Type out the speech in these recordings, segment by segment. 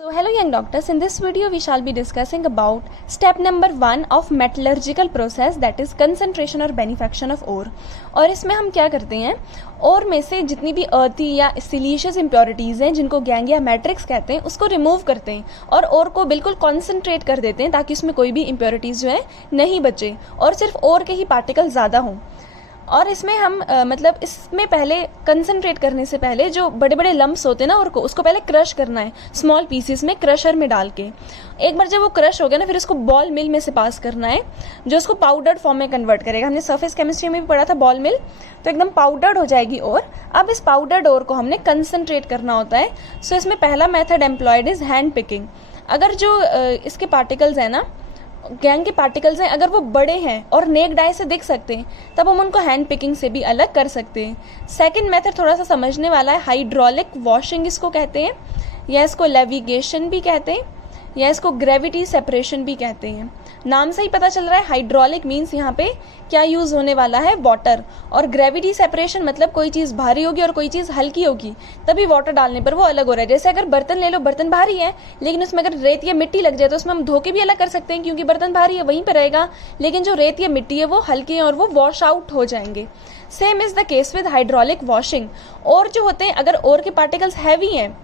So hello young doctors, in this video we shall be discussing about step number 1 of metallurgical process, that is concentration और benefaction of ore। और इसमें हम क्या करते हैं, और में से जितनी भी अर्थी या सिलीशियस इम्प्योरिटीज़ हैं जिनको गैंग या मैट्रिक्स कहते हैं उसको रिमूव करते हैं और ओर को बिल्कुल कॉन्सेंट्रेट कर देते हैं ताकि उसमें कोई भी इम्प्योरिटीज़ जो है नहीं बचे और सिर्फ ओर के ही पार्टिकल ज़्यादा हों। और इसमें हम मतलब इसमें पहले कंसंट्रेट करने से पहले जो बड़े बड़े लम्प्स होते हैं ना, और को उसको पहले क्रश करना है स्मॉल पीसेस में क्रशर में डाल के। एक बार जब वो क्रश हो गया ना, फिर उसको बॉल मिल में से पास करना है जो उसको पाउडर्ड फॉर्म में कन्वर्ट करेगा। हमने सरफेस केमिस्ट्री में भी पढ़ा था बॉल मिल, तो एकदम पाउडर्ड हो जाएगी ओर। अब इस पाउडर्ड ओर को हमने कंसंट्रेट करना होता है। सो इसमें पहला method employed is hand picking. अगर जो इसके पार्टिकल्स हैं ना, गैंग के पार्टिकल्स हैं, अगर वो बड़े हैं और नेक्ड आई से दिख सकते हैं तब हम उनको हैंड पिकिंग से भी अलग कर सकते हैं। सेकंड मेथड थोड़ा सा समझने वाला है, हाइड्रोलिक वॉशिंग इसको कहते हैं, या इसको लेविगेशन भी कहते हैं, या इसको ग्रेविटी सेपरेशन भी कहते हैं। नाम से ही पता चल रहा है हाइड्रोलिक मीन्स यहाँ पे क्या यूज होने वाला है, वाटर। और ग्रेविटी सेपरेशन मतलब कोई चीज भारी होगी और कोई चीज हल्की होगी तभी वाटर डालने पर वो अलग हो रहा है। जैसे अगर बर्तन ले लो, बर्तन भारी है लेकिन उसमें अगर रेत या मिट्टी लग जाए तो उसमें हम धो के भी अलग कर सकते हैं क्योंकि बर्तन भारी है वहीं पर रहेगा, लेकिन जो रेत या मिट्टी है वो हल्की है और वो वॉश आउट हो जाएंगे। Same is the case with hydraulic washing. और जो होते हैं, अगर और के पार्टिकल्स हैवी हैं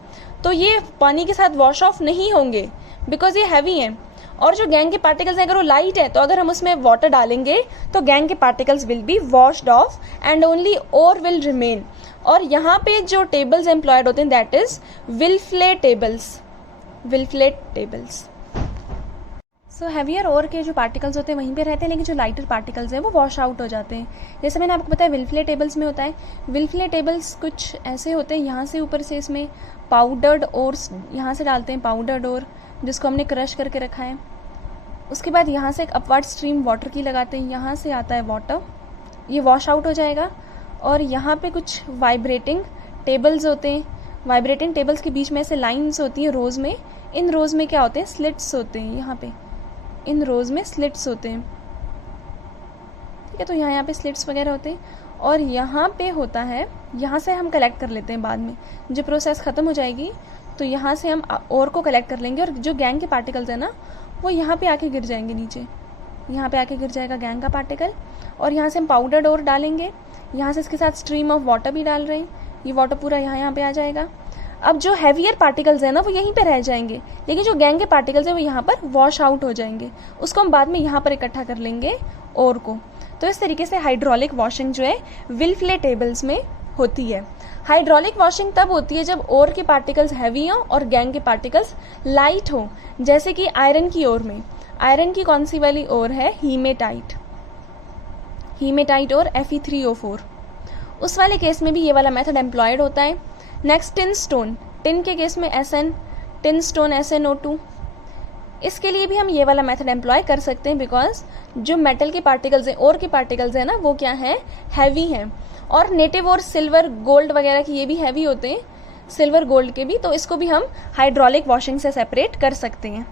तो ये पानी के साथ वॉश ऑफ नहीं होंगे बिकॉज ये हैवी हैं। और जो गैंग के पार्टिकल्स हैं अगर वो लाइट है तो अगर हम उसमें वाटर डालेंगे तो गैंग के particles will be washed off and only ore will remain. और यहाँ पे जो टेबल्स एम्प्लॉयड होते हैं that is Wilfley tables. Wilfley tables. So heavier ore के जो पार्टिकल्स होते हैं वहीं पे रहते हैं, लेकिन जो लाइटर पार्टिकल्स हैं वो वॉश आउट हो जाते हैं। जैसे मैंने आपको बताया विल्फले टेबल्स में होता है। विल्फले टेबल्स कुछ ऐसे होते हैं, यहाँ से ऊपर से इसमें पाउडर्ड ओर यहाँ से डालते हैं, पाउडर्ड ओर जिसको हमने क्रश करके रखा है। उसके बाद यहाँ से एक अपवर्ड स्ट्रीम वाटर की लगाते हैं, यहाँ से आता है वाटर, ये वॉश आउट हो जाएगा। और यहाँ पे कुछ वाइब्रेटिंग टेबल्स होते हैं। वाइब्रेटिंग टेबल्स के बीच में ऐसे लाइन्स होती हैं रोज में। इन रोज में क्या होते हैं, स्लिट्स होते हैं। यहाँ पे इन रोज में स्लिट्स होते हैं, ठीक है। तो यहाँ पे स्लिट्स वगैरह होते हैं और यहाँ पे होता है, यहाँ से हम कलेक्ट कर लेते हैं बाद में जब प्रोसेस खत्म हो जाएगी तो यहाँ से हम और को कलेक्ट कर लेंगे और जो गैंग के पार्टिकल्स है ना वो यहाँ पे आके गिर जाएंगे नीचे। यहाँ पे आके गिर जाएगा गैंग का पार्टिकल और यहाँ से हम पाउडर्ड ओर डालेंगे। यहाँ से इसके साथ स्ट्रीम ऑफ वाटर भी डाल रहे हैं, ये वाटर पूरा यहाँ पे आ जाएगा। अब जो हैवियर पार्टिकल्स है ना वो यहीं पे रह जाएंगे, लेकिन जो गैंग के पार्टिकल्स है वो यहाँ पर वॉश आउट हो जाएंगे। उसको हम बाद में यहाँ पर इकट्ठा कर लेंगे ओर को। तो इस तरीके से हाइड्रोलिक वॉशिंग जो है विल्फले टेबल्स में होती है। हाइड्रोलिक वॉशिंग तब होती है जब ओर के पार्टिकल्स हैवी हों और गैंग के पार्टिकल्स लाइट हों। जैसे कि आयरन की ओर में, आयरन की कौन सी वाली ओर है, हीमेटाइट। हीमेटाइट और Fe3O4, उस वाले केस में भी ये वाला मेथड एम्प्लॉयड होता है। नेक्स्ट टिन स्टोन, टिन के केस में Sn, टिन स्टोन SnO2, इसके लिए भी हम ये वाला मेथड एम्प्लॉय कर सकते हैं बिकॉज जो मेटल के पार्टिकल्स हैं, ओर के पार्टिकल्स हैं ना, वो क्या है, हैवी हैं। और नेटिव और सिल्वर गोल्ड वगैरह की ये भी हैवी होते हैं, सिल्वर गोल्ड के भी, तो इसको भी हम हाइड्रोलिक वॉशिंग से सेपरेट कर सकते हैं।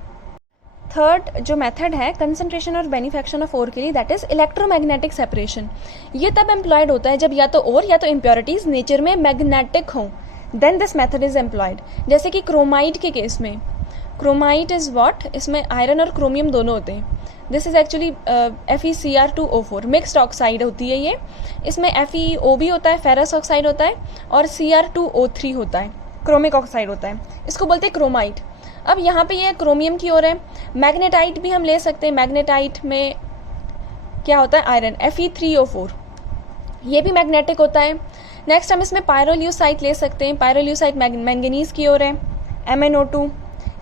थर्ड जो मेथड है कंसंट्रेशन और बेनिफेक्शन ऑफ ओर के लिए, दैट इज इलेक्ट्रोमैग्नेटिक सेपरेशन। ये तब एम्प्लॉयड होता है जब या तो ओर या तो इम्प्योरिटीज नेचर में मैग्नेटिक हों, then this method is employed. जैसे कि क्रोमाइट के केस में, क्रोमाइट इज व्हाट, इसमें आयरन और क्रोमियम दोनों होते हैं। This is actually FeCr2O4 mixed oxide होती है ये। इसमें FeO भी होता है, फेरस ऑक्साइड होता है, और Cr2O3 होता है, क्रोमिक ऑक्साइड होता है। इसको बोलते हैं क्रोमाइट। अब यहाँ पे ये क्रोमियम की ओर है। मैग्नेटाइट भी हम ले सकते हैं। मैग्नेटाइट में क्या होता है, आयरन Fe3O4, ये भी मैग्नेटिक होता है। नेक्स्ट हम इसमें पायरोल्यूसाइट ले सकते हैं। पायरोल्यूसाइट मैंगनीज की ओर है, MnO2,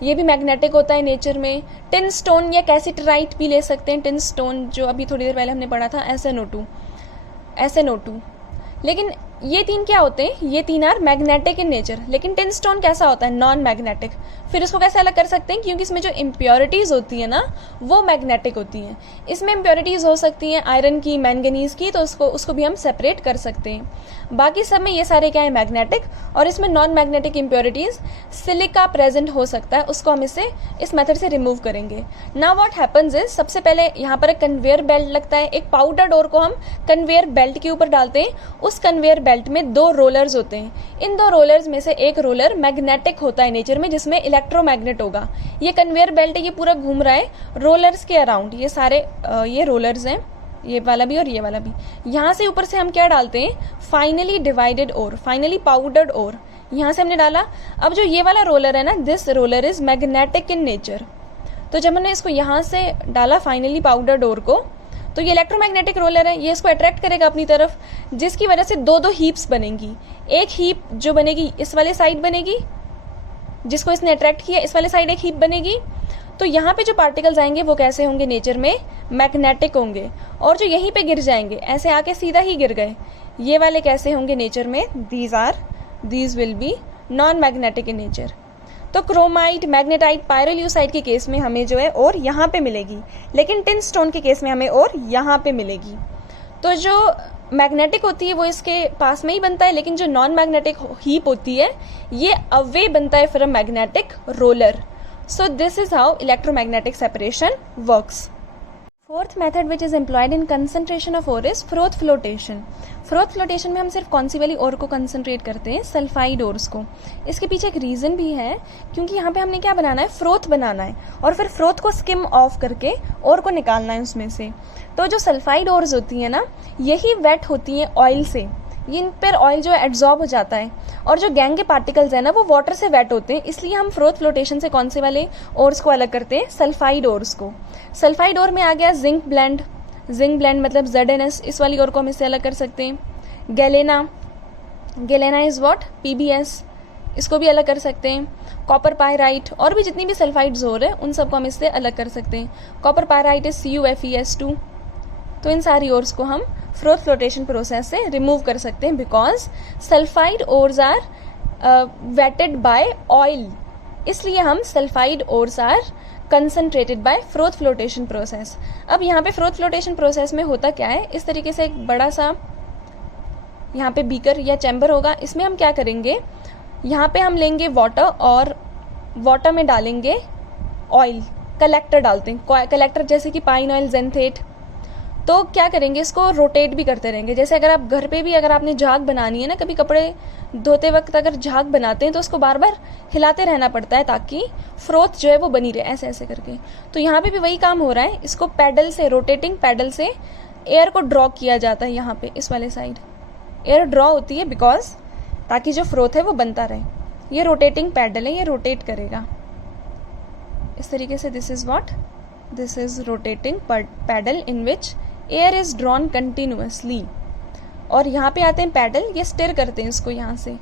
ये भी मैग्नेटिक होता है नेचर में। टिन स्टोन या कैसिटराइट भी ले सकते हैं। टिन स्टोन जो अभी थोड़ी देर पहले हमने पढ़ा था, SnO2। लेकिन ये तीन क्या होते हैं, ये तीन आर मैग्नेटिक इन नेचर, लेकिन टिन स्टोन कैसा होता है, नॉन मैग्नेटिक। फिर इसको कैसे अलग कर सकते हैं, क्योंकि इसमें जो इम्प्योरिटीज होती है ना वो मैग्नेटिक होती हैं। इसमें इम्प्योरिटीज हो सकती हैं आयरन की, मैंगनीज की, तो उसको भी हम सेपरेट कर सकते हैं। बाकी सब में ये सारे क्या है, मैग्नेटिक। और इसमें non magnetic impurities silica present हो सकता है, उसको हम इस मेथड से रिमूव करेंगे। नाउ व्हाट हैपेंस इज, सबसे पहले यहाँ पर एक कन्वेयर बेल्ट लगता है। एक पाउडर्ड ओर को हम कन्वेयर बेल्ट के ऊपर डालते हैं, उस कन्वेयर बेल्ट में 2 रोलर्स होते हैं। इन 2 रोलर्स में से एक रोलर मैग्नेटिक होता है नेचर में, जिसमें इलेक्ट्रोमैग्नेट होगा। ये कन्वेयर बेल्ट है, ये पूरा घूम रहा है रोलर्स के अराउंड। ये सारे ये रोलर्स हैं, ये वाला भी और ये वाला भी। यहाँ से ऊपर से हम क्या डालते हैं, फाइनली डिवाइडेड ओर, फाइनली पाउडर्ड ओर, यहाँ से हमने डाला। अब जो ये वाला रोलर है ना, this roller is magnetic in nature. तो जब हमने इसको यहाँ से डाला फाइनली पाउडर्ड ओर को, तो ये इलेक्ट्रोमैग्नेटिक रोलर है, ये इसको अट्रैक्ट करेगा अपनी तरफ, जिसकी वजह से 2 हीप्स बनेंगी। एक हीप जो बनेगी इस वाले साइड बनेगी, जिसको इसने अट्रैक्ट किया, इस वाले साइड एक हीप बनेगी। तो यहाँ पे जो पार्टिकल्स आएंगे वो कैसे होंगे, नेचर में मैग्नेटिक होंगे। और जो यहीं पे गिर जाएंगे, ऐसे आके सीधा ही गिर गए, ये वाले कैसे होंगे नेचर में, these will be non magnetic in nature. तो क्रोमाइट, मैग्नेटाइट, पायरोल्यूसाइड के केस में हमें जो है और यहाँ पे मिलेगी, लेकिन टिन स्टोन के केस में हमें और यहाँ पे मिलेगी। तो जो मैग्नेटिक होती है वो इसके पास में ही बनता है, लेकिन जो नॉन मैग्नेटिक हीप होती है ये अवे बनता है from magnetic roller. So this is how electromagnetic separation works. Fourth method which is employed in concentration of ore is froth flotation. Froth flotation में हम सिर्फ कौन सी वाली ओर को कंसंट्रेट करते हैं, सल्फाइड ओर्स को। इसके पीछे एक रीजन भी है, क्योंकि यहाँ पे हमने क्या बनाना है, फ्रोथ बनाना है, और फिर फ्रोथ को स्किम ऑफ करके ओर को निकालना है उसमें से। तो जो सल्फाइड ओर्स होती है ना, यही वेट होती हैं ऑयल से, इन पर ऑयल जो है एब्जॉर्ब हो जाता है, और जो गैंग के पार्टिकल्स है ना वो वाटर से वेट होते हैं। इसलिए हम फ्रोथ फ्लोटेशन से कौन से वाले ओर्स को अलग करते हैं, सल्फाइड ओर्स को। सल्फाइड ओर में आ गया जिंक ब्लेंड, जिंक ब्लेंड मतलब ZnS, इस वाली ओर को हम इससे अलग कर सकते हैं। गैलेना इज व्हाट, PbS, इसको भी अलग कर सकते हैं। कॉपर पायराइट, और भी जितनी भी सल्फाइड्स ओर है उन सबको हम इससे अलग कर सकते हैं। Copper pyrite is CuFeS2। तो इन सारी ओर्स को हम फ्रोथ फ्लोटेशन प्रोसेस से रिमूव कर सकते हैं, because sulphide ores are wetted by oil, इसलिए हम sulphide ores are concentrated by froth flotation process. अब यहाँ पे फ्रोथ फ्लोटेशन प्रोसेस में होता क्या है, इस तरीके से एक बड़ा सा यहाँ पे बीकर या चैम्बर होगा, इसमें हम क्या करेंगे, यहाँ पे हम लेंगे वाटर और वाटर में डालेंगे ऑयल, कलेक्टर डालते हैं, कलेक्टर जैसे कि पाइन ऑयल, जेंथेट। तो क्या करेंगे, इसको रोटेट भी करते रहेंगे। जैसे अगर आप घर पे भी अगर आपने झाग बनानी है ना, कभी कपड़े धोते वक्त अगर झाग बनाते हैं तो उसको बार बार हिलाते रहना पड़ता है ताकि फ्रोथ जो है वो बनी रहे, ऐसे ऐसे करके। तो यहाँ पे भी वही काम हो रहा है, इसको पैडल से, रोटेटिंग पैडल से एयर को ड्रॉ किया जाता है। यहाँ पे इस वाले साइड एयर ड्रॉ होती है बिकॉज ताकि जो फ्रोथ है वो बनता रहे। ये रोटेटिंग पैडल है, ये रोटेट करेगा इस तरीके से। This is what, this is rotating paddle in which air is drawn continuously. और यहाँ पे आते हैं पैडल, ये स्टिर करते हैं इसको यहाँ से,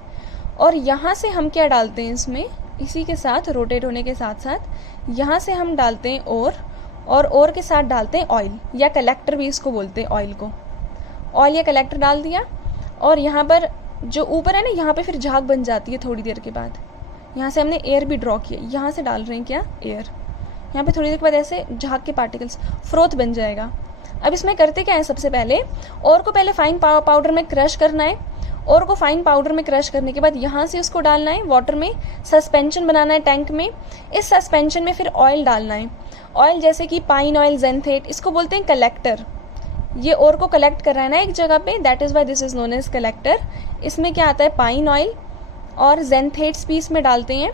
और यहाँ से हम क्या डालते हैं इसमें, इसी के साथ रोटेट होने के साथ साथ यहाँ से हम डालते हैं और ओर के साथ डालते हैं ऑयल, या कलेक्टर भी इसको बोलते हैं ऑयल को। ऑयल या कलेक्टर डाल दिया, और यहाँ पर जो ऊपर है ना, यहाँ पे फिर झाग बन जाती है थोड़ी देर के बाद। यहाँ से हमने एयर भी ड्रॉ किया, यहाँ से डाल रहे हैं क्या, एयर। यहाँ पे थोड़ी देर के बाद ऐसे झाग के पार्टिकल्स, फ्रोथ बन जाएगा। अब इसमें करते क्या है, सबसे पहले और को पहले फाइन पाउडर में क्रश करना है, और को फाइन पाउडर में क्रश करने के बाद यहाँ से उसको डालना है वाटर में, सस्पेंशन बनाना है टैंक में। इस सस्पेंशन में फिर ऑयल डालना है, ऑयल जैसे कि पाइन ऑयल, जेंथेट, इसको बोलते हैं कलेक्टर। ये और को कलेक्ट कर रहा है ना एक जगह पे, that is why this is known as collector. इसमें क्या आता है, पाइन ऑयल और जेंथेट्स भी इसमें डालते हैं।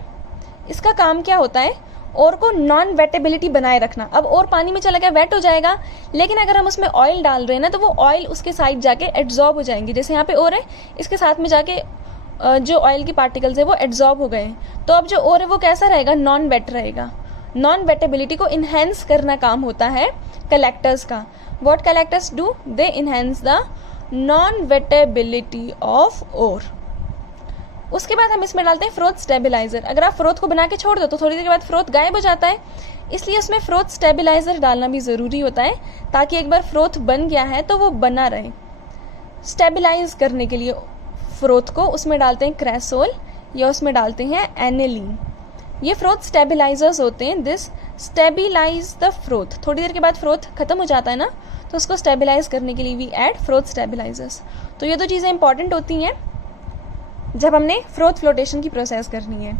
इसका काम क्या होता है, और को नॉन वेटेबिलिटी बनाए रखना। अब और पानी में चला गया, वेट हो जाएगा, लेकिन अगर हम उसमें ऑयल डाल रहे हैं ना तो वो ऑयल उसके साइड जाके एब्जॉर्ब हो जाएंगे। जैसे यहाँ पे और है, इसके साथ में जाके जो ऑयल की पार्टिकल्स है वो एब्जॉर्ब हो गए। तो अब जो और है वो कैसा रहेगा, नॉन वेट रहेगा। नॉन वेटेबिलिटी को इनहेंस करना काम होता है कलेक्टर्स का। What collectors do, they enhance the non wettability of ore. उसके बाद हम इसमें डालते हैं फ्रोथ स्टेबिलाईजर। अगर आप फ्रोथ को बना के छोड़ दो तो थोड़ी देर के बाद फ्रोथ गायब हो जाता है, इसलिए उसमें फ्रोथ स्टेबिलाईजर डालना भी जरूरी होता है, ताकि एक बार फ्रोथ बन गया है तो वो बना रहे। स्टेबिलाईज करने के लिए फ्रोथ को उसमें डालते हैं क्रेसोल, या उसमें डालते हैं एनेलिन। ये फ्रोथ स्टेबिलाईजर्स होते हैं, दिस स्टेबिलाईज द फ्रोथ। थोड़ी देर के बाद फ्रोथ खत्म हो जाता है ना, तो उसको स्टेबिलाईज करने के लिए वी ऐड फ्रोथ स्टेबिलाईजर्स। तो ये दो चीज़ें इंपॉर्टेंट होती हैं जब हमने फ्रोथ फ्लोटेशन की प्रोसेस करनी है।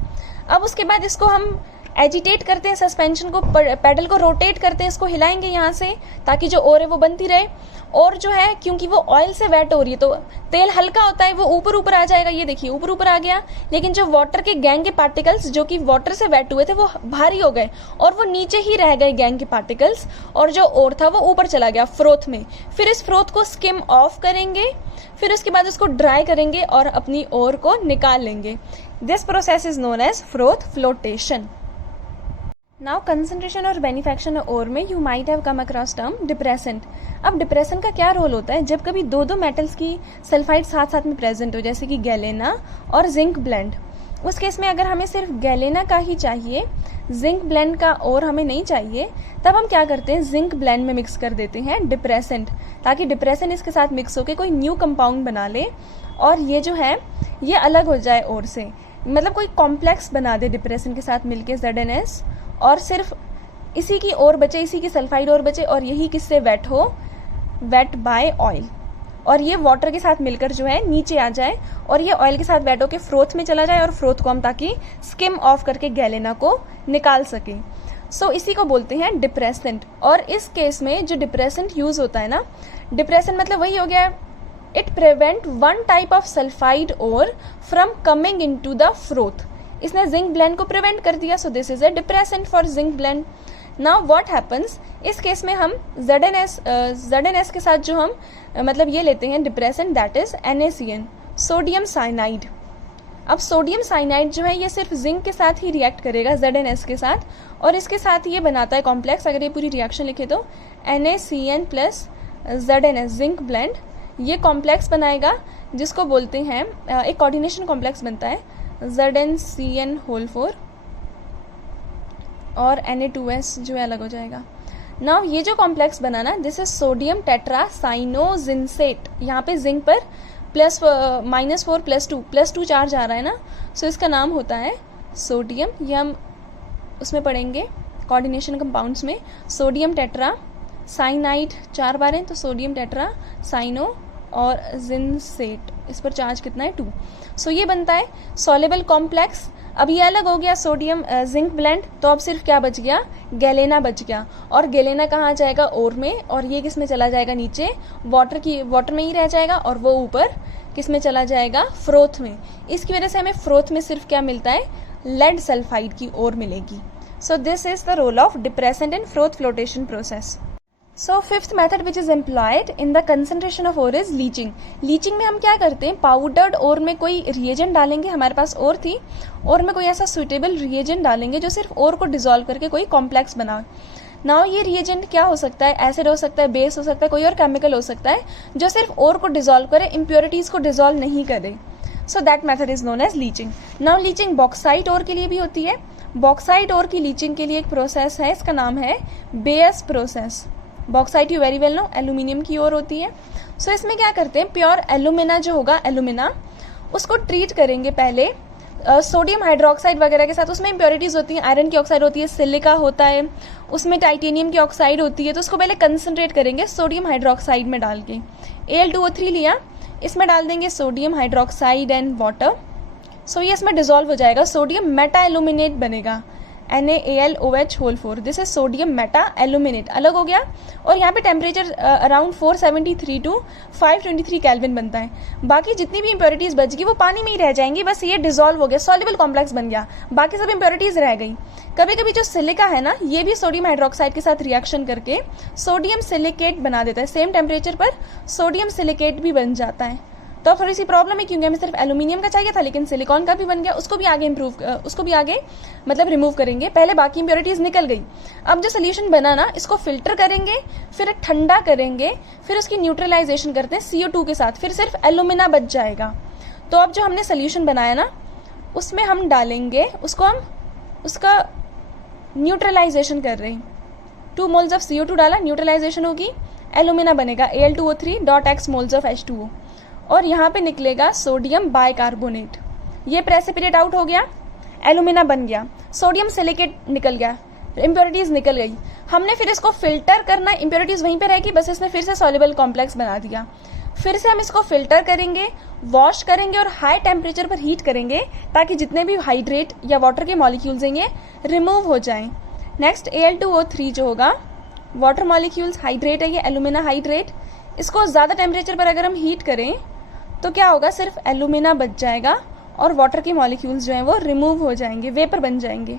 अब उसके बाद इसको हम एजिटेट करते हैं सस्पेंशन को, पैडल को रोटेट करते हैं, इसको हिलाएंगे यहाँ से ताकि जो ओर है वो बनती रहे। और जो है क्योंकि वो ऑयल से वेट हो रही है तो तेल हल्का होता है, वो ऊपर ऊपर आ जाएगा, ये देखिए ऊपर ऊपर आ गया। लेकिन जो वाटर के गैंग के पार्टिकल्स जो कि वाटर से वेट हुए थे वो भारी हो गए और वो नीचे ही रह गए गैंग के पार्टिकल्स, और जो ओर था वो ऊपर चला गया फ्रोथ में। फिर इस फ्रोथ को स्किम ऑफ करेंगे, फिर उसके बाद उसको ड्राई करेंगे और अपनी ओर को निकाल लेंगे। This process is known as froth flotation. Now concentration और बेनिफैक्शन ओर में you might have come across term depressant. अब डिप्रेसेंट का क्या रोल होता है? जब कभी दो दो मेटल्स की सल्फाइड साथ साथ में प्रेजेंट हो, जैसे कि गैलेना और जिंक ब्लेंड, उस केस में अगर हमें सिर्फ गैलेना का ही चाहिए, जिंक ब्लेंड का और हमें नहीं चाहिए, तब हम क्या करते हैं, जिंक ब्लेंड में मिक्स कर देते हैं डिप्रेसेंट, ताकि डिप्रेसेंट इसके साथ मिक्स होकर कोई न्यू कंपाउंड बना ले और ये जो है ये अलग हो जाए और से, मतलब कोई कॉम्प्लेक्स बना दे डिप्रेसेंट के साथ मिलके ZnS, और सिर्फ इसी की ओर बचे, इसी की सल्फाइड ओर बचे, और यही किससे वेट हो, वेट बाय ऑयल, और ये वाटर के साथ मिलकर जो है नीचे आ जाए और ये ऑयल के साथ वेट होकर फ्रोथ में चला जाए और फ्रोथ को हम ताकि स्किम ऑफ करके गैलेना को निकाल सके। सो इसी को बोलते हैं डिप्रेसेंट। और इस केस में जो डिप्रेसेंट यूज होता है ना, डिप्रेसेंट मतलब वही हो गया, it prevent one type of sulphide ore from coming into the froth. इसने जिंक ब्लेंड को प्रिवेंट कर दिया, so this is a depressant for zinc blende. Now what happens, इस केस में हम ZnS के साथ जो हम मतलब ये लेते हैं depressant, that is NaCN, sodium cyanide. अब सोडियम साइनाइड जो है ये सिर्फ जिंक के साथ ही रिएक्ट करेगा ZnS के साथ, और इसके साथ ये बनाता है कॉम्प्लेक्स, अगर ये पूरी रिएक्शन लिखे तो NaCN plus ZnS zinc blende, ये कॉम्प्लेक्स बनाएगा जिसको बोलते हैं एक कोऑर्डिनेशन कॉम्प्लेक्स बनता है ZnCN होल 4 और Na2S जो है अलग हो जाएगा। नाउ ये जो कॉम्प्लेक्स बनाना, दिस इज सोडियम टेट्रासाइनोजिनसेट, यहाँ पे जिंक पर -4 +2 चार्ज आ रहा है ना, सो इसका नाम होता है सोडियम, ये हम उसमें पढ़ेंगे कोऑर्डिनेशन कंपाउंड्स में, सोडियम टेट्रा साइनाइड 4 बार है तो सोडियम टेट्रा साइनो और जिनसेट, इस पर चार्ज कितना है 2, सो ये बनता है सॉल्युबल कॉम्प्लेक्स। अब ये अलग हो गया सोडियम जिंक ब्लेंड, तो अब सिर्फ क्या बच गया, गैलेना बच गया, और गैलेना कहाँ जाएगा, ओर में, और ये किस में चला जाएगा, नीचे वाटर में ही रह जाएगा, और वो ऊपर किस में चला जाएगा, फ्रोथ में। इसकी वजह से हमें फ्रोथ में सिर्फ क्या मिलता है, लेड सल्फाइड की ओर मिलेगी। So this is the role of depressant in froth flotation process. So fifth method which is employed in the concentration of ore is leaching. Leaching में हम क्या करते हैं, पाउडर्ड ओर में कोई रिएजेंट डालेंगे, हमारे पास ओर थी, ओर में कोई ऐसा सुइटेबल रिएजेंट डालेंगे जो सिर्फ ओर को डिसॉल्व करके कोई कॉम्प्लेक्स बना। नाउ ये रिएजेंट क्या हो सकता है, एसिड हो सकता है, बेस हो सकता है, कोई और केमिकल हो सकता है जो सिर्फ ओर को डिसॉल्व करे, इम्प्योरिटीज को डिसॉल्व नहीं करे। So that method is known as leaching. Now leaching bauxite ore के लिए भी होती है। बॉक्साइट ओर की लीचिंग के लिए एक प्रोसेस है, इसका नाम है Bayer's process. Bauxite you very well know aluminium की ओर होती है। सो इसमें क्या करते हैं, प्योर एल्यूमिना जो होगा, एल्यूमिना, उसको ट्रीट करेंगे पहले सोडियम हाइड्रोक्साइड वगैरह के साथ। उसमें इम्प्योरिटीज होती हैं, आयरन की ऑक्साइड होती है, सिलिका होता है, उसमें टाइटेनियम की ऑक्साइड होती है। तो उसको पहले कंसनट्रेट करेंगे सोडियम हाइड्रोक्साइड में डाल के, Al2O3 लिया, इसमें डाल देंगे sodium hydroxide and water. So ये इसमें डिजोल्व हो जाएगा, सोडियम मेटा एल्यूमिनेट बनेगा, NaAlOH whole 4, this is sodium meta aluminate, अलग हो गया। और यहाँ पे टेम्परेचर अराउंड 473 to 523 केल्विन बनता है। बाकी जितनी भी इंप्योरिटीज बच गई वो पानी में ही रह जाएंगी, बस ये डिसॉल्व हो गया, सॉल्युबल कॉम्प्लेक्स बन गया, बाकी सब इंप्योरिटीज रह गई। कभी कभी जो सिलिका है ना, ये भी सोडियम हाइड्रोक्साइड के साथ रिएक्शन करके सोडियम सिलिकेट बना देता है, सेम टेम्परेचर पर सोडियम सिलिकेट भी बन जाता है। तो अब थोड़ी सी प्रॉब्लम है क्योंकि हमें सिर्फ एल्यूमिनियम का चाहिए था, लेकिन सिलिकॉन का भी बन गया, उसको भी आगे मतलब रिमूव करेंगे। पहले बाकी इंप्योरिटीज निकल गई। अब जो सोल्यूशन बना ना, इसको फिल्टर करेंगे, फिर ठंडा करेंगे, फिर उसकी न्यूट्रलाइजेशन करते हैं CO2 के साथ, फिर सिर्फ एल्यूमिना बच जाएगा। तो अब जो हमने सोल्यूशन बनाया ना, उसमें हम डालेंगे, उसका न्यूट्रलाइजेशन कर रहे हैं। 2 मोल्स ऑफ CO2 डाला, न्यूट्रलाइजेशन होगी, एल्यूमिना बनेगा Al2O3.x मोल्स ऑफ H2O, और यहाँ पे निकलेगा सोडियम बाइकार्बोनेट। ये प्रेसिपिटेट आउट हो गया, एल्यूमिना बन गया, सोडियम सिलिकेट निकल गया, इंप्योरिटीज निकल गई। हमने फिर इसको फिल्टर करना, इंप्योरिटीज वहीं पे रहेगी, बस इसने फिर से सॉल्युबल कॉम्प्लेक्स बना दिया। फिर से हम इसको फिल्टर करेंगे, वॉश करेंगे और हाई टेम्परेचर पर हीट करेंगे ताकि जितने भी हाइड्रेट या वाटर के मॉलिक्यूल्स हैं ये रिमूव हो जाएं। नेक्स्ट Al2O3 जो होगा, वाटर मॉलिक्यूल्स हाइड्रेट है, ये एल्यूमिना हाइड्रेट। इसको ज़्यादा टेम्परेचर पर अगर हम हीट करें तो क्या होगा, सिर्फ एल्यूमिना बच जाएगा और वाटर के मॉलिक्यूल्स जो हैं वो रिमूव हो जाएंगे, वेपर बन जाएंगे।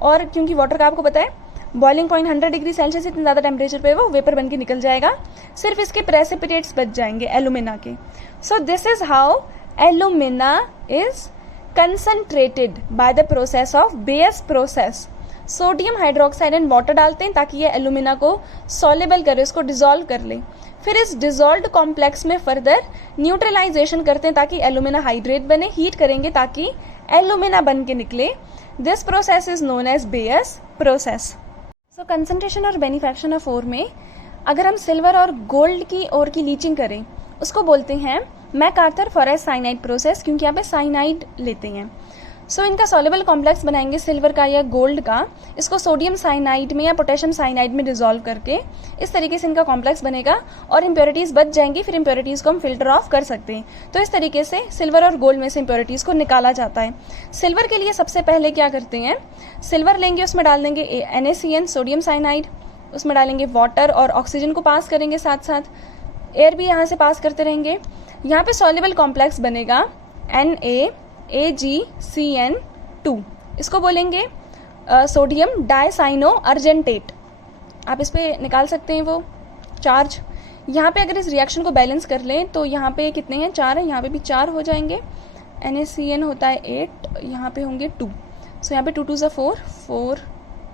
और क्योंकि वाटर का आपको पता है बॉइलिंग पॉइंट 100 डिग्री सेल्सियस, इतने ज़्यादा टेम्परेचर पे वो वेपर बन के निकल जाएगा, सिर्फ इसके प्रेसिपिटेट्स बच जाएंगे एल्यूमिना के। सो this is how alumina is concentrated by the process of Bayes process. Sodium hydroxide and water डालते हैं ताकि ये एल्यूमिना को सॉल्युबल करे, उसको डिसॉल्व कर ले। फिर इस डिसॉल्व्ड कॉम्प्लेक्स में फर्दर न्यूट्रलाइजेशन करते हैं ताकि एल्यूमिना हाइड्रेट बने, हीट करेंगे ताकि एल्यूमिना बन के निकले। This process is known as Bayer's process. So concentration और बेनिफैक्शन ऑफ ओर में अगर हम सिल्वर और गोल्ड की ओर की लीचिंग करें उसको बोलते हैं मैकआर्थर फॉरेस्ट साइनाइड प्रोसेस, क्योंकि यहाँ पे साइनाइड लेते हैं। सो इनका सॉल्युबल कॉम्प्लेक्स बनाएंगे सिल्वर का या गोल्ड का, इसको सोडियम साइनाइड में या पोटेशियम साइनाइड में डिसॉल्व करके इस तरीके से इनका कॉम्प्लेक्स बनेगा और इम्प्योरिटीज बच जाएंगी। फिर इम्प्योरिटीज को हम फिल्टर ऑफ कर सकते हैं। तो इस तरीके से सिल्वर और गोल्ड में से इम्प्योरिटीज को निकाला जाता है। सिल्वर के लिए सबसे पहले क्या करते हैं, सिल्वर लेंगे, उसमें डाल देंगे NaCN सोडियम साइनाइड, उसमें डालेंगे वाटर और ऑक्सीजन को पास करेंगे, साथ साथ एयर भी यहाँ से पास करते रहेंगे। यहाँ पे सॉल्युबल कॉम्प्लेक्स बनेगा NaAgCN2, इसको बोलेंगे सोडियम डाइसाइनो अर्जेंटेट। आप इस पे निकाल सकते हैं वो चार्ज। यहाँ पे अगर इस रिएक्शन को बैलेंस कर लें तो यहाँ पे कितने हैं, 4 हैं, यहाँ पे भी 4 हो जाएंगे। NaCN होता है 8, यहाँ पे होंगे 2। सो यहाँ पे 2 2 ज़ा 4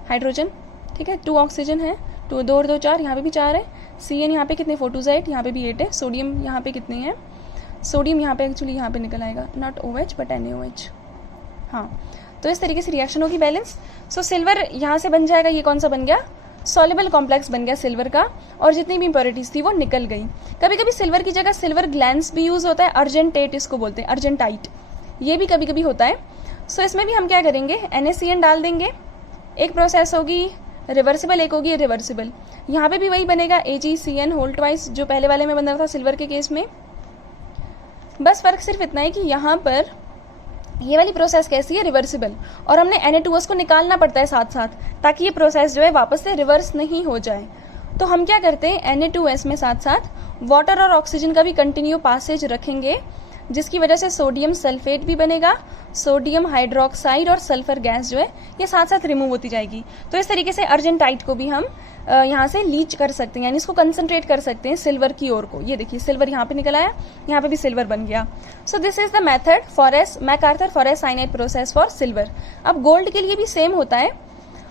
हाइड्रोजन, ठीक है, 2 ऑक्सीजन है, 2 2 और 2 4, यहाँ पे भी 4 है। CN यहाँ पे कितने, 4 2 ज़ा 8, यहाँ पे भी 8 है। सोडियम यहाँ पे कितने हैं, सोडियम यहाँ पे एक्चुअली यहाँ पे निकल आएगा, नॉट OH बट NaOH। हाँ, तो इस तरीके से रिएक्शन होगी बैलेंस। सो सिल्वर यहाँ से बन जाएगा, ये कौन सा बन गया, सॉल्युबल कॉम्प्लेक्स बन गया सिल्वर का, और जितनी भी इंप्योरिटीज थी वो निकल गई। कभी कभी सिल्वर की जगह सिल्वर ग्लैंस भी यूज होता है, अर्जेंटेट इसको बोलते हैं, अर्जेंटाइट, ये भी कभी कभी होता है। सो इसमें भी हम क्या करेंगे, NaCN डाल देंगे। एक प्रोसेस होगी रिवर्सिबल, एक होगी रिवर्सिबल। यहाँ पे भी वही बनेगा AgCN होल ट्वाइस, जो पहले वाले में बन रहा था सिल्वर के केस में। बस फर्क सिर्फ इतना है कि यहाँ पर ये वाली प्रोसेस कैसी है, रिवर्सिबल, और हमने Na2S को निकालना पड़ता है साथ साथ, ताकि ये प्रोसेस जो है वापस से रिवर्स नहीं हो जाए। तो हम क्या करते हैं, Na2S में साथ साथ वाटर और ऑक्सीजन का भी कंटिन्यू पासेज रखेंगे, जिसकी वजह से सोडियम सल्फेट भी बनेगा, सोडियम हाइड्रोक्साइड और सल्फर गैस जो है ये साथ साथ रिमूव होती जाएगी। तो इस तरीके से अर्जेंटाइट को भी हम यहाँ से लीच कर सकते हैं, यानी इसको कंसंट्रेट कर सकते हैं सिल्वर की ओर को। ये देखिए सिल्वर यहाँ पे निकल आया, यहाँ पे भी सिल्वर बन गया। सो this is the method forest MacArthur Forrest cyanide process for silver. अब गोल्ड के लिए भी सेम होता है।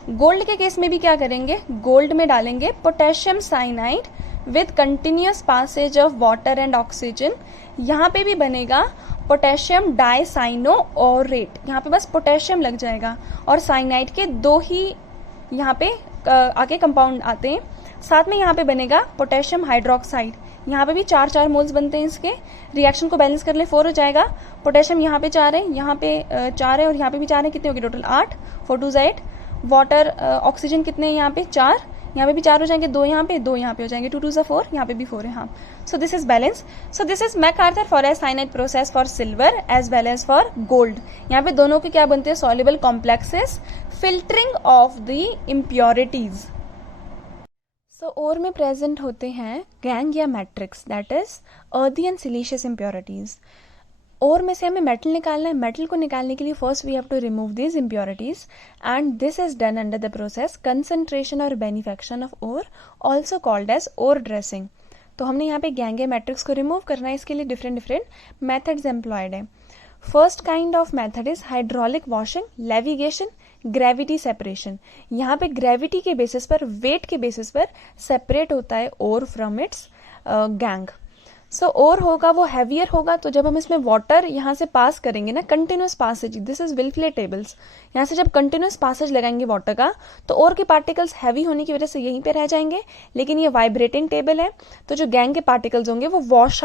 गोल्ड के केस में भी क्या करेंगे, गोल्ड में डालेंगे potassium cyanide with continuous passage of water and oxygen. यहाँ पे भी बनेगा पोटेशियम डाइसाइनोओरेट, यहाँ पे बस पोटेशियम लग जाएगा और साइनाइड के 2 ही यहाँ पे आगे कंपाउंड आते हैं। साथ में यहाँ पे बनेगा पोटेशियम हाइड्रोक्साइड, यहाँ पे भी 4 मोल्स बनते हैं इसके। रिएक्शन को बैलेंस कर ले 4 हो जाएगा। पोटेशियम यहाँ पे 4 है, यहाँ पे 4 है और यहाँ पे भी 4 है, कितने हो गए टोटल 8, 4 2 8। वाटर ऑक्सीजन कितने हैं यहाँ पे 4, यहाँ पे भी 4 हो जाएंगे, 2 यहाँ पे 2 यहाँ पे हो जाएंगे, 2 2 4, यहाँ पे भी 4 है। हाँ, so this is balance. So this is MacArthur Forrest cyanide process for silver as well as for gold. यहाँ पे दोनों के क्या बनते हैं, soluble complexes, filtering off the impurities. So ore में प्रेजेंट होते हैं गैंग या matrix, that is earthy and siliceous impurities. Ore में से हमें मेटल निकालना है। मेटल को निकालने के लिए first we have to remove this impurities and this is done under the process concentration और beneficiation of ore, also called as ore dressing. तो हमने यहाँ पे गैंग या मैट्रिक्स को रिमूव करना है, इसके लिए डिफरेंट मेथड्स एम्प्लॉयड है। First kind of method is hydraulic washing, levigation, gravity separation. यहाँ पे ग्रेविटी के बेसिस पर, वेट के बेसिस पर सेपरेट होता है ओर फ्रॉम इट्स गैंग। सो ओर होगा वो हैवियर होगा, तो जब हम इसमें वाटर यहाँ से पास करेंगे ना, continuous passes, this is Wilfley tables, यहाँ से जब कंटिन्यूस पासेज लगाएंगे वाटर का तो ओर के पार्टिकल्स हैवी होने की वजह से यहीं पे रह जाएंगे, लेकिन ये वाइब्रेटिंग टेबल है तो जो गैंग के पार्टिकल्स होंगे वो वॉश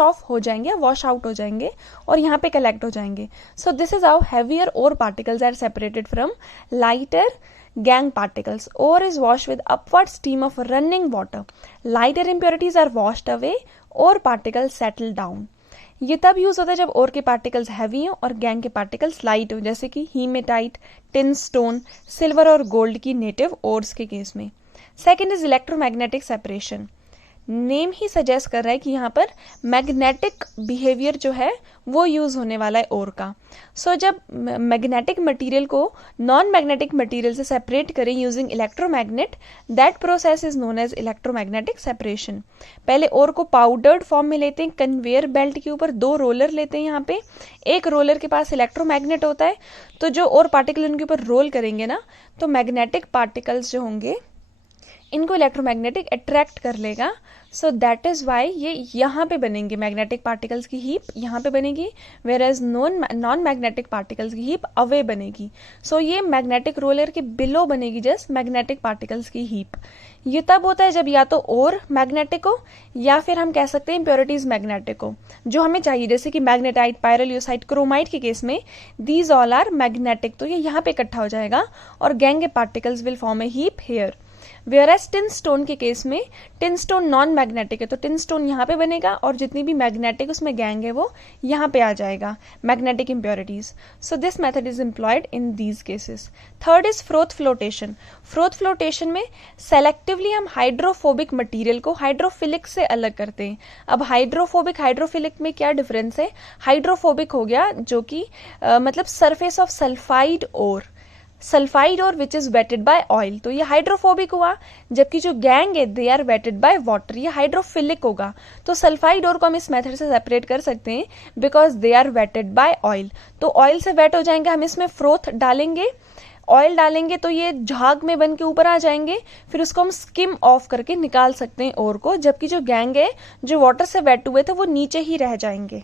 ऑफ हो जाएंगे, वॉश आउट हो जाएंगे और यहाँ पे कलेक्ट हो जाएंगे। So this is how heavier ore particles are separated from lighter gangue particles. Ore is washed with upward stream of running water. Lighter impurities are washed away. Ore particles settle down. ये तब use होता है जब ओर के particles heavy हो और gangue के particles light हो, जैसे कि हीमेटाइट, टिन स्टोन, सिल्वर और गोल्ड की नेटिव ओर्स के केस में. Second is electromagnetic separation. Name he suggest कर रहा है कि यहाँ पर मैग्नेटिक बिहेवियर जो है वो यूज होने वाला है ओर का. सो जब मैग्नेटिक मटेरियल को नॉन मैग्नेटिक मटेरियल से सेपरेट करें using electromagnet, that process is known as electromagnetic separation. पहले ओर को पाउडर्ड फॉर्म में लेते हैं, कन्वेयर बेल्ट के ऊपर 2 रोलर लेते हैं. यहाँ पे एक रोलर के पास इलेक्ट्रोमैग्नेट होता है, तो जो और पार्टिकल उनके ऊपर रोल करेंगे ना, तो मैग्नेटिक पार्टिकल्स जो होंगे इनको इलेक्ट्रोमैग्नेटिक अट्रैक्ट कर लेगा. सो दैट इज वाई ये यहाँ पे बनेंगे मैग्नेटिक पार्टिकल्स की हीप यहाँ पे बनेगी, whereas non magnetic particles की हीप अवे बनेगी. सो ये मैग्नेटिक रोलर के बिलो बनेगी जस्ट मैग्नेटिक पार्टिकल्स की हीप. ये तब होता है जब या तो और मैग्नेटिक हो या फिर हम कह सकते हैं इम्प्योरिटीज मैग्नेटिक हो, जो हमें चाहिए, जैसे कि मैग्नेटाइट, पायरल्यूसाइट, क्रोमाइट के केस में दीज ऑल आर मैग्नेटिक. तो ये यहाँ पे इकट्ठा हो जाएगा और गैंग के particles will form a heap here. Whereas tin stone के केस में टिन स्टोन नॉन मैग्नेटिक है, तो टिन स्टोन यहाँ पे बनेगा और जितनी भी मैग्नेटिक उसमें गैंग है वो यहाँ पे आ जाएगा, magnetic impurities. So this method is employed in these cases. Third is froth flotation. Froth flotation में सेलेक्टिवली हम हाइड्रोफोबिक मटेरियल को हाइड्रोफिलिक से अलग करते हैं. अब हाइड्रोफिलिक में क्या डिफरेंस है? हाइड्रोफोबिक हो गया जो कि मतलब सरफेस ऑफ सल्फाइड और which is wetted by oil, तो ये हाइड्रोफोबिक हुआ. जबकि जो गैंग है they are wetted by water, ये हाइड्रोफिलिक होगा. तो सल्फाइड और को हम इस मेथड से सेपरेट कर सकते हैं because they are wetted by oil. तो ऑयल से वेट हो जाएंगे, हम इसमें फ्रोथ डालेंगे, ऑयल डालेंगे तो ये झाग में बन के ऊपर आ जाएंगे, फिर उसको हम स्किम ऑफ करके निकाल सकते हैं ओर को. जबकि जो गैंग है जो वाटर से वेट हुए थे वो नीचे ही रह जाएंगे.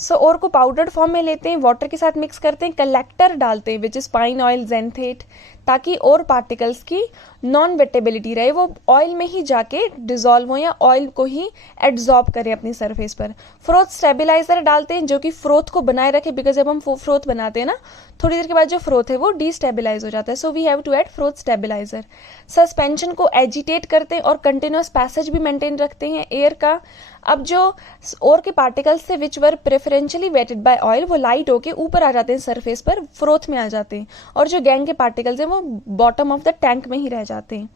सो ओर को पाउडर्ड फॉर्म में लेते हैं, वाटर के साथ मिक्स करते हैं, कलेक्टर डालते हैं विच इज पाइन ऑयल ज़ेंथेट, ताकि और पार्टिकल्स की नॉन वेटेबिलिटी रहे, वो ऑयल में ही जाके डिजोल्व हो या ऑयल को ही एब्जॉर्ब करे अपनी सरफेस पर. फ्रोथ स्टेबिलाईजर डालते हैं जो कि फ्रोथ को बनाए रखे, बिकॉज जब हम फ्रोथ बनाते हैं ना थोड़ी देर के बाद जो फ्रोथ है वो डीस्टेबिलाईज हो जाता है. So we have to add froth stabiliser. Suspension को एजिटेट करते हैं और कंटिन्यूअस पैसेज भी मेंटेन रखते हैं एयर का. अब जो और के पार्टिकल्स थे विच वर प्रेफरेंशियली वेटेड बाय ऑयल वो लाइट होके ऊपर आ जाते हैं सरफेस पर, फ्रोथ में आ जाते हैं, और जो गैंग के पार्टिकल्स हैं वो बॉटम ऑफ द टैंक में ही रह जाते हैं.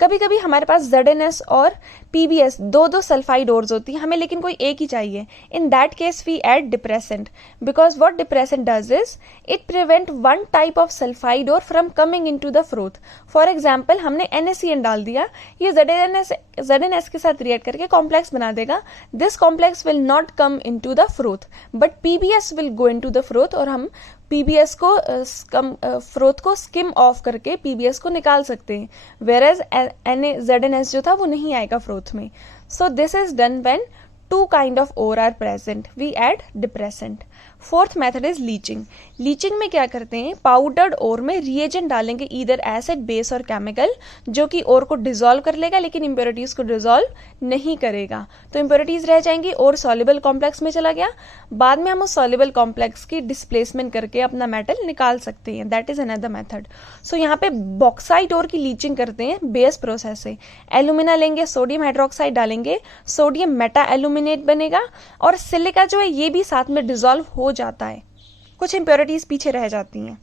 कभी कभी हमारे पास ZnS और PbS दो सल्फाइड ओर्स होती है हमें, लेकिन कोई एक ही चाहिए. In that case we add depressant, because what depressant does is it prevent one type of sulphide ore from coming into the froth. For example हमने NaCN डाल दिया, ये ZnS के साथ रिएक्ट करके कॉम्प्लेक्स बना देगा. This complex will not come into the froth, but PbS will go into the froth, और हम PbS को फ्रोथ को स्किम ऑफ करके PbS को निकाल सकते हैं, वेयर एज ZnS जो था वो नहीं आएगा फ्रोथ में. सो this is done when two kind of ore are present, we add depressant. Fourth method is leaching. Leaching में क्या करते हैं, पाउडर्ड ओर में रिएजेंट डालेंगे, ईदर एसिड, बेस और केमिकल, जो कि ओर को डिसॉल्व कर लेगा लेकिन इंप्योरिटीज को डिसॉल्व नहीं करेगा. तो इंप्योरिटीज रह जाएंगी, और सॉल्युबल कॉम्प्लेक्स में चला गया. बाद में हम उस सॉल्युबल कॉम्प्लेक्स की डिस्प्लेसमेंट करके अपना मेटल निकाल सकते हैं. That is another method. So यहाँ पे बॉक्साइट ओर की लीचिंग करते हैं बेस प्रोसेस से. एल्यूमिना लेंगे, सोडियम हाइड्रोक्साइड डालेंगे, सोडियम मेटा एल्यूमिनेट बनेगा, और सिलिका जो है ये भी साथ में डिसॉल्व हो जाता है. कुछ इंप्योरिटीज पीछे रह जाती हैं.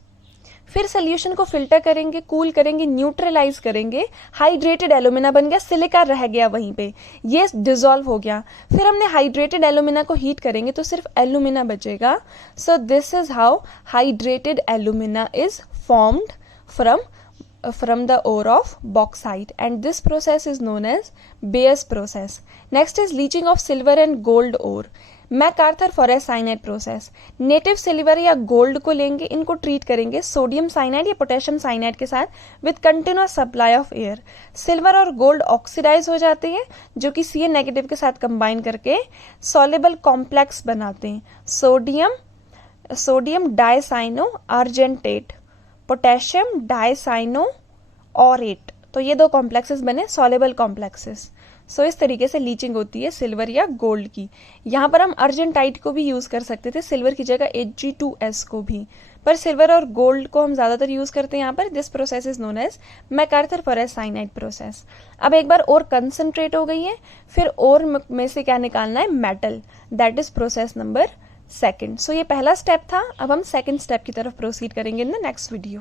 फिर सोल्यूशन को फिल्टर करेंगे, कूल करेंगे, न्यूट्रलाइज करेंगे, हाइड्रेटेड एल्यूमिना बन गया, सिलिका रह गया वहीं पे, ये डिसॉल्व हो गया. फिर हमने हाइड्रेटेड एल्यूमिना को हीट करेंगे तो सिर्फ एल्यूमिना बचेगा. सो this is how hydrated alumina is formed from the ore of bauxite, and this process is known as Bayes process. Next is leaching of silver and gold ore. MacArthur Forrest cyanide process. Native silver या gold को लेंगे, इनको treat करेंगे sodium cyanide या potassium cyanide के साथ with continuous supply of air. Silver और gold oxidise हो जाते हैं, जो कि Cn नेगेटिव के साथ कंबाइन करके सॉल्युबल कॉम्प्लेक्स बनाते हैं. Sodium dicyano argentate, potassium dicyano aurate. तो ये 2 कॉम्प्लेक्सेस बने सॉल्युबल कॉम्प्लेक्सेस. सो इस तरीके से लीचिंग होती है सिल्वर या गोल्ड की. यहाँ पर हम अर्जेंटाइट को भी यूज कर सकते थे, सिल्वर की जगह Hg2S को भी. पर सिल्वर और गोल्ड को हम ज़्यादातर यूज़ करते हैं यहाँ पर। This process is known as MacArthur Forrest cyanide process. अब एक बार और कंसनट्रेट हो गई है, फिर और में से क्या निकालना है, metal, that is process number 2। सो ये पहला स्टेप था। अब हम सेकेंड स्टेप की तरफ प्रोसीड करेंगे इन द नेक्स्ट वीडियो।